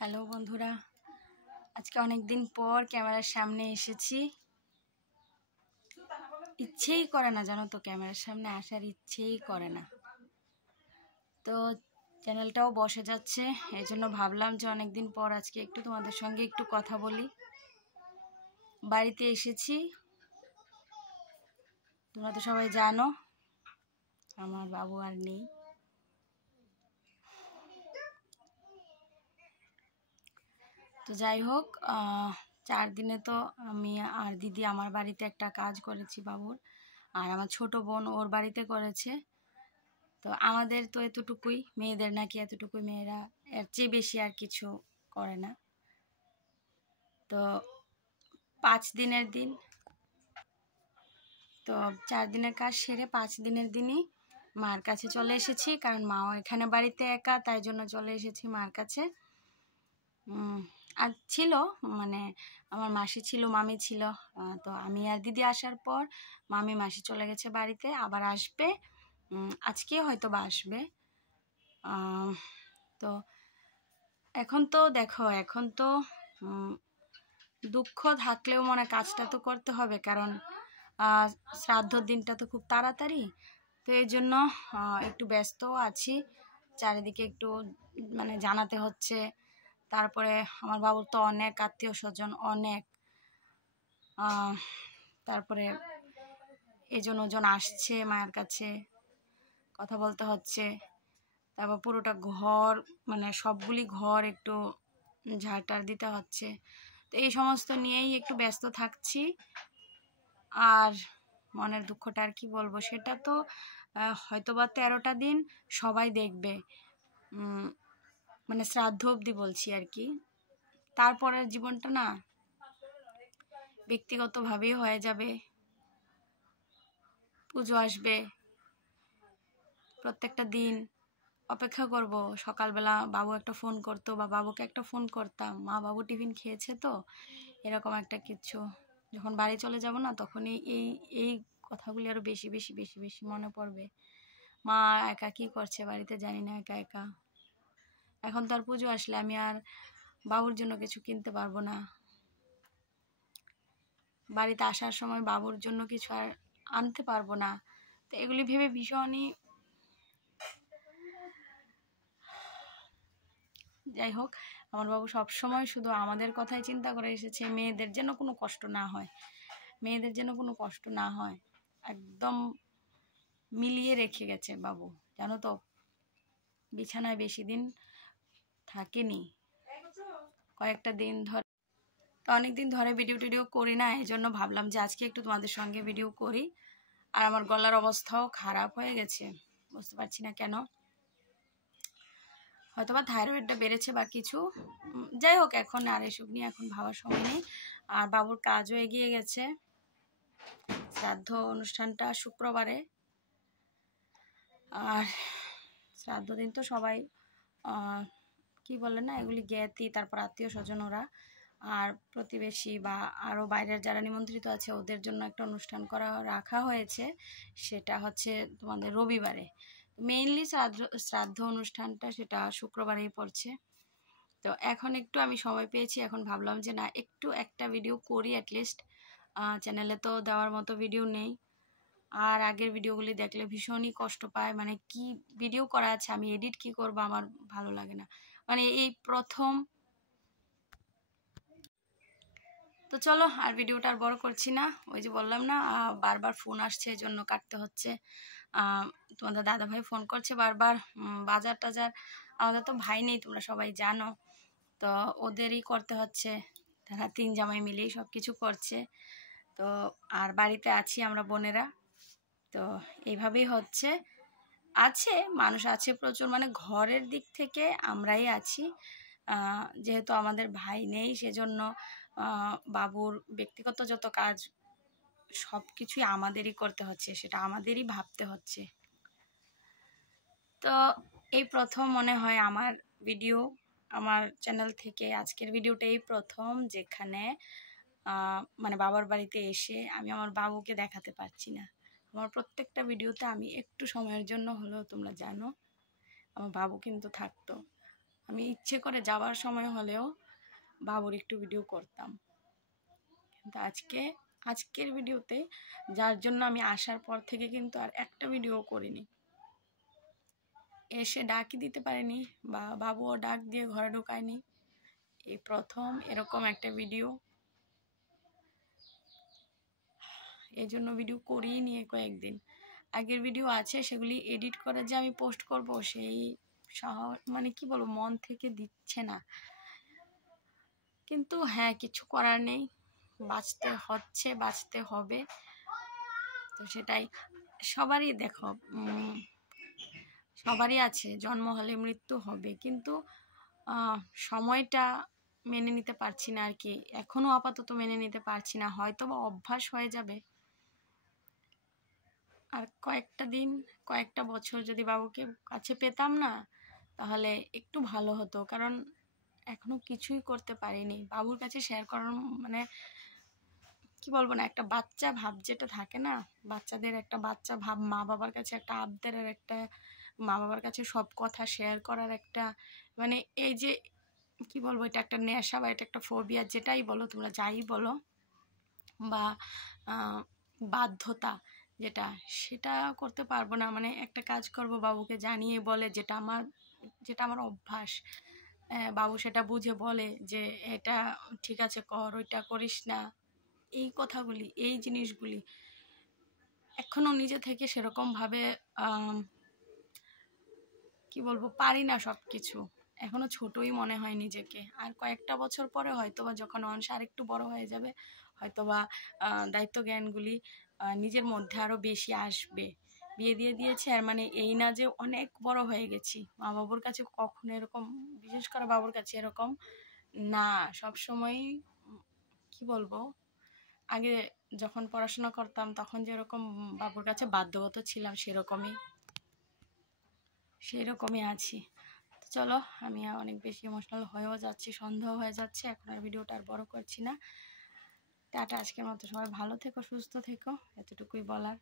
Hello বন্ধুরা, আজকে অনেক দিন পর ক্যামেরার সামনে এসেছি। ইচ্ছেই করে না, জানো তো, ক্যামেরার সামনে আসার ইচ্ছেই করে না। তো চ্যানেলটাও বসে যাচ্ছে, এই জন্য ভাবলাম যে অনেক দিন পর আজকে একটু তোমাদের সঙ্গে একটু কথা বলি। বাড়িতে এসেছি, তোমরা তো সবাই জানো আমার বাবু আর নেই। তো যাই হোক, 4 দিনে তো আমি আর দিদি আমার বাড়িতে একটা কাজ করেছি বাবুর, আর আমার ছোট বোন ওর বাড়িতে করেছে। তো আমাদের তো এতটুকুই, মেয়েদের নাকি এতটুকুই, মেয়েরা এর চেয়ে বেশি আর কিছু করে না। তো 5 দিনের দিন, তো 4 দিনের কাজ সেরে 5 দিনের দিনই মার কাছে চলে এসেছি, কারণ মাও এখানে বাড়িতে একা, তাই জন্য চলে এসেছি মার কাছে। আর ছিল, মানে আমার মাসি ছিল, মামি ছিল। তো আমি আর দিদি আসার পর মামি মাসি চলে গেছে বাড়িতে, আবার আসবে আজকে, হয়তো বা আসবে। তো এখন তো দেখো, এখন তো দুঃখ থাকলেও মনে কাজটা তো করতে হবে, কারণ শ্রাদ্ধর দিনটা তো খুব তাড়াতাড়ি। তো এই জন্য একটু ব্যস্তও আছি, চারিদিকে একটু মানে জানাতে হচ্ছে। তারপরে আমার বাবুর তো অনেক আত্মীয় স্বজন, অনেক, তারপরে এজন ওজন আসছে মায়ের কাছে, কথা বলতে হচ্ছে। তারপর পুরোটা ঘর, মানে সবগুলি ঘর একটু ঝাড়টার দিতে হচ্ছে। তো এই সমস্ত নিয়েই একটু ব্যস্ত থাকছি। আর মনের দুঃখটা আর কি বলবো, সেটা তো হয়তোবা 13টা দিন সবাই দেখবে, মানে শ্রাদ্ধ অবধি বলছি আর কি। তারপরের জীবনটা না ব্যক্তিগতভাবেই হয়ে যাবে। পুজো আসবে, প্রত্যেকটা দিন অপেক্ষা করব। সকালবেলা বাবু একটা ফোন করতো বা বাবুকে একটা ফোন করতাম, মা বাবু টিফিন খেয়েছে তো, এরকম একটা কিছু। যখন বাড়ি চলে যাব না, তখনই এই এই কথাগুলি আরও বেশি বেশি বেশি বেশি মনে পড়বে। মা একা কী করছে বাড়িতে জানি না, একা একা। এখন তো আর পুজো আসলে আমি আর বাবুর জন্য কিছু কিনতে পারবো না, বাড়িতে আসার সময় বাবুর জন্য কিছু আর আনতে পারবো না। তো এগুলি ভেবে ভীষণই, যাই হোক, আমার বাবু সবসময় শুধু আমাদের কথাই চিন্তা করে এসেছে, মেয়েদের যেন কোনো কষ্ট না হয়, মেয়েদের যেন কোনো কষ্ট না হয়, একদম মিলিয়ে রেখে গেছে বাবু। জানো তো, বিছানায় বেশি দিন থাকেনি, কয়েকটা দিন ধরে। তো অনেক দিন ধরে ভিডিও টিডিও করি না, এই জন্য ভাবলাম যে আজকে একটু তোমাদের সঙ্গে ভিডিও করি। আর আমার গলার অবস্থাও খারাপ হয়ে গেছে, বুঝতে পারছি না কেন, হয়তোবা থাইরয়েডটা বেড়েছে বা কিছু। যাই হোক, এখন আর এসব নিয়ে এখন ভাবার সময় নেই। আর বাবুর কাজও এগিয়ে গেছে। শ্রাদ্ধ অনুষ্ঠানটা শুক্রবারে, আর শ্রাদ্ধ দিন তো সবাই কি বলে না, এগুলি জ্ঞাতি, তারপর আত্মীয় স্বজন ওরা, আর প্রতিবেশী বা আরও বাইরের যারা নিমন্ত্রিত আছে ওদের জন্য একটা অনুষ্ঠান রাখা হয়েছে। সেটা হচ্ছে তোমাদের রবিবারে। মেইনলি শ্রাদ্ধ অনুষ্ঠানটা সেটা শুক্রবারেই পড়ছে। তো এখন একটু আমি সময় পেয়েছি, এখন ভাবলাম যে না, একটু একটা ভিডিও করি অ্যাটলিস্ট। চ্যানেলে তো দেওয়ার মতো ভিডিও নেই, আর আগের ভিডিওগুলি দেখলে ভীষণই কষ্ট পায়, মানে কি ভিডিও করা আছে, আমি এডিট কি করব, আমার ভালো লাগে না, মানে এই প্রথম। তো চলো, আর ভিডিওটা আর বড় করছি না, ওই যে বললাম না, বারবার ফোন আসছে, এই জন্য কাটতে হচ্ছে। তোমাদের দাদাভাই ফোন করছে বারবার, বাজার টাজার, আমাদের তো ভাই নেই, তোমরা সবাই জানো, তো ওদেরই করতে হচ্ছে। তারা 3 জামাই মিলেই সব কিছু করছে। তো আর বাড়িতে আছি আমরা বোনেরা, তো এইভাবেই হচ্ছে। আছে মানুষ আছে প্রচুর, মানে ঘরের দিক থেকে আমরাই আছি, যেহেতু আমাদের ভাই নেই, সেজন্য বাবুর ব্যক্তিগত যত কাজ সব কিছুই আমাদেরই করতে হচ্ছে, সেটা আমাদেরই ভাবতে হচ্ছে। তো এই প্রথম মনে হয় আমার ভিডিও, আমার চ্যানেল থেকে আজকের ভিডিওটাই প্রথম যেখানে মানে বাবার বাড়িতে এসে আমি আমার বাবুকে দেখাতে পারছি না। আমার প্রত্যেকটা ভিডিওতে আমি একটু সময়ের জন্য হলেও, তোমরা জানো, আমার বাবু কিন্তু থাকতো, আমি ইচ্ছে করে যাওয়ার সময় হলেও বাবুর একটু ভিডিও করতাম। কিন্তু আজকের ভিডিওতে, যার জন্য আমি আসার পর থেকে কিন্তু আর একটা ভিডিও করিনি। এসে ডাকই দিতে পারিনি, বা বাবুও ডাক দিয়ে ঘরে ঢোকায়নি। এই প্রথম এরকম একটা ভিডিও, এই জন্য ভিডিও করিই নিয়ে কয়েকদিন। আগের ভিডিও আছে, সেগুলি এডিট করে যে আমি পোস্ট করব, সেই মানে কি বলবো, মন থেকে দিচ্ছে না। কিন্তু হ্যাঁ, কিছু করার নেই, বাঁচতে হচ্ছে, বাঁচতে হবে। তো সেটাই সবারই, দেখো সবারই আছে, জন্ম হলে মৃত্যু হবে, কিন্তু সময়টা মেনে নিতে পারছি না আর কি। এখনো আপাতত মেনে নিতে পারছি না, হয়তো বা অভ্যাস হয়ে যাবে। আর কয়েকটা বছর যদি বাবুকে কাছে পেতাম না, তাহলে একটু ভালো হতো। কারণ এখনো কিছুই করতে পারিনি বাবুর কাছে শেয়ার করার, মানে কি বলবো না, একটা বাচ্চা ভাব যেটা থাকে না, বাচ্চাদের একটা বাচ্চা ভাব, মা বাবার কাছে একটা আবদারের একটা, মা বাবার কাছে সব কথা শেয়ার করার একটা, মানে এই যে কি বলবো, এটা একটা নেশা বা এটা একটা ফোবিয়া, যেটাই বলো তোমরা, যাই বলো, বা বাধ্যতা, সেটা করতে পারবো না। মানে একটা কাজ করব, বাবুকে জানিয়ে বলে, যেটা আমার অভ্যাস, বাবু সেটা বুঝে বলে যে এটা ঠিক আছে কর, ওইটা করিস না। এই কথাগুলি, এই জিনিসগুলি এখনো নিজে থেকে সেরকমভাবে কি বলবো, পারি না সব কিছু। এখনো ছোটই মনে হয় নিজেকে। আর কয়েকটা বছর পরে হয়তোবা, যখন অংশ আরেকটু বড় হয়ে যাবে, হয়তোবা দায়িত্ব জ্ঞানগুলি নিজের মধ্যে আরও বেশি আসবে। বিয়ে দিয়ে দিয়েছে আর মানে এই না যে অনেক বড় হয়ে গেছি। মা বাবুর কাছে কখনো এরকম, বিশেষ করে বাবুর কাছে এরকম না, সবসময়ই কি বলবো, আগে যখন পড়াশোনা করতাম তখন যেরকম বাবুর কাছে বাধ্যগত ছিলাম, সেরকমই আছি। তো চলো, আমি অনেক বেশি ইমোশনাল হয়েও যাচ্ছি, সন্দেহ হয়ে যাচ্ছে, এখন আর ভিডিওটা আর বড় করছি না। টাটা, আজকের মতো সবাই ভালো থেকো, সুস্থ থেকো, এতটুকুই বলার।